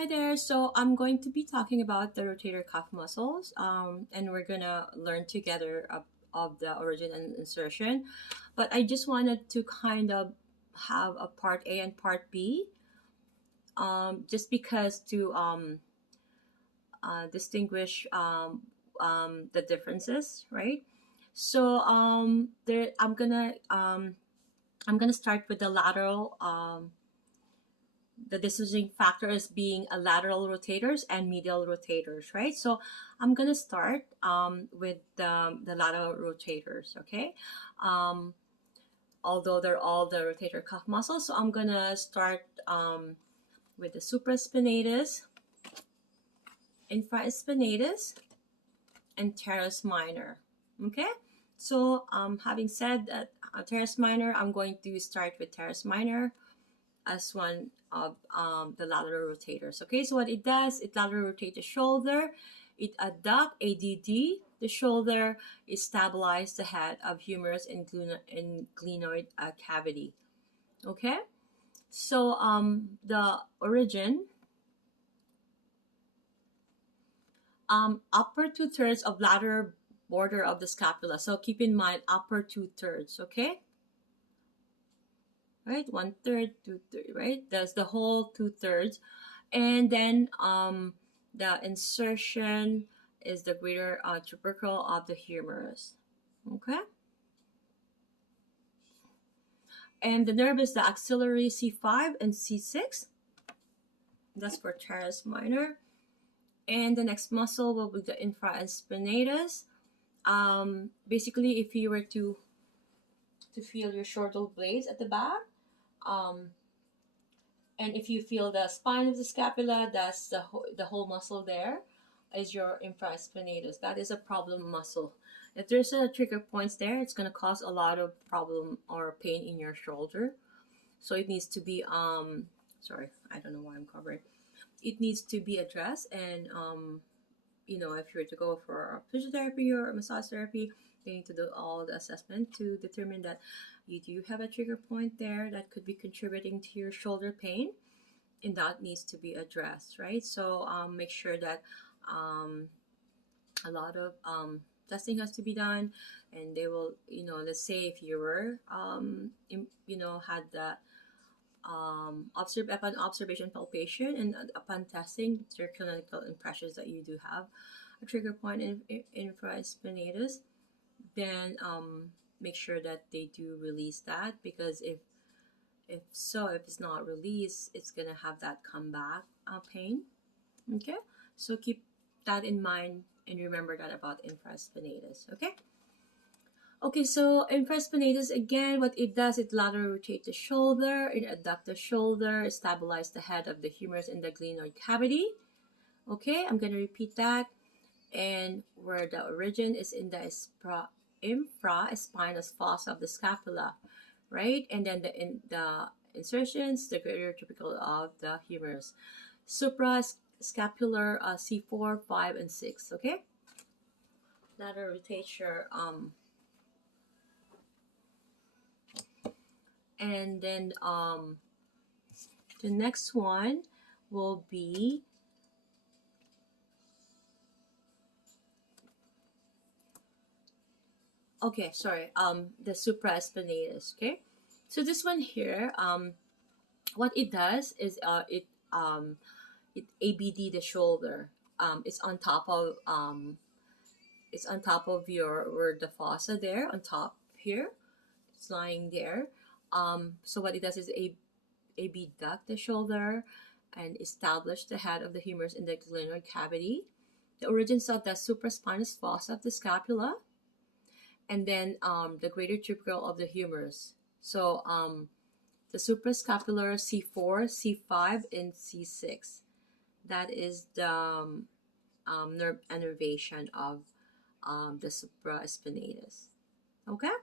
Hi there. So I'm going to be talking about the rotator cuff muscles, and we're gonna learn together of the origin and insertion. But I just wanted to kind of have a part A and part B, just because to distinguish the differences, right? So I'm gonna start with the lateral. The decision factor is being a lateral rotators and medial rotators, right? So I'm gonna start with the lateral rotators, okay? Um, Although they're all the rotator cuff muscles, so I'm gonna start with the supraspinatus, infraspinatus, and teres minor, okay? So having said that, teres minor, I'm going to start with teres minor as one of the lateral rotators. Okay, so what it does, it lateral rotates the shoulder, it adduct ADD the shoulder, it stabilizes the head of humerus and glenoid cavity. Okay, so the origin, upper 2/3 of lateral border of the scapula. So keep in mind upper 2/3. Okay, right, 1/3, 2/3, right? That's the whole 2/3. And then the insertion is the greater tubercle of the humerus. Okay, and the nerve is the axillary C5 and C6. That's for teres minor. And the next muscle will be the infraspinatus. Basically, if you were to feel your shoulder blades at the back, um, and if you feel the spine of the scapula, that's the whole muscle there is your infraspinatus. That is a problem muscle. If there's a trigger points there, it's going to cause a lot of problem or pain in your shoulder. So it needs to be sorry, I don't know why I'm covering. It needs to be addressed, and if you were to go for physiotherapy or massage therapy, they need to do all the assessment to determine that you do have a trigger point there that could be contributing to your shoulder pain, and that needs to be addressed, right? So make sure that um, a lot of testing has to be done, and they will, let's say if you were, had the upon observation palpation and upon testing your clinical impressions that you do have a trigger point in infraspinatus, then make sure that they do release that, because if it's not released, it's gonna have that comeback pain. Okay, so keep that in mind and remember that about infraspinatus. Okay, so infraspinatus, again, what it does, it laterally rotates the shoulder, it adducts the shoulder, stabilize the head of the humerus in the glenoid cavity. Okay, I'm going to repeat that. And where the origin is in the infraspinous fossa of the scapula, right? And then the insertions, the greater tubercle of the humerus. Suprascapular C4, 5, and 6, okay? Lateral rotator, and then the next one will be the supraspinatus. Okay, so this one here, what it does is it ABD the shoulder. It's on top of your where the fossa there on top here. It's lying there. So what it does is abduct the shoulder and establish the head of the humerus in the glenoid cavity. The origins of the supraspinous fossa of the scapula, and then the greater tubercle of the humerus. So the suprascapular C4, C5, and C6. That is the nerve innervation of the supraspinatus. Okay?